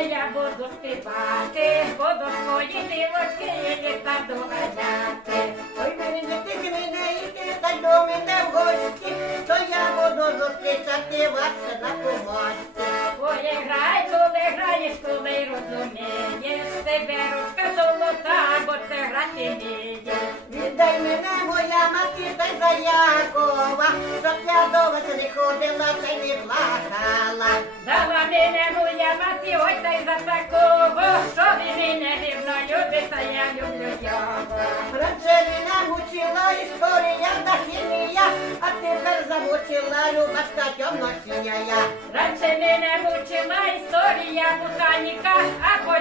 я буду співати, буду свої дівочки літа доганяти. Ой, мені не тих з мене йти, та й до мене в гості, то я буду зустрічати вас на когості. Ой, грай, коли граєш, коли розумієш, тебе ручка золота, бо це грати вмієш. Віддай мене моя мати, та за Якова, щоб я до вас не ходила, та й не плакала. Я люблю його. Раніше мене мучила історія та хімія, а тепер замучила любашка темно-сіняя. Раніше мене мучила історія ботаніка, а потім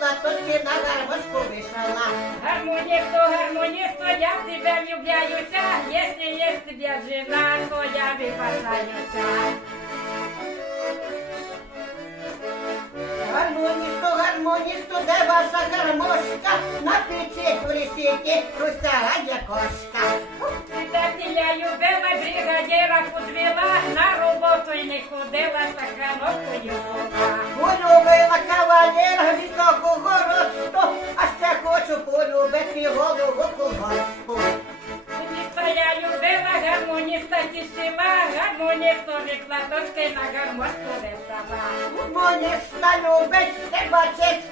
платочки на гармошку вишала. Гармоністо, гармоністо, я тебе влюбляюся, якщо є в тебе жена, то я вибачаюся. Гармоністо, гармоністо, де ваша гармошка? На печі висіті, русяга кошка. Так я любила бригадіра подвела, на роботу й не ходила, така нокою гармоніста тішила, гармоністові викладочки на гармошку висала. Моніста любить, не бачить,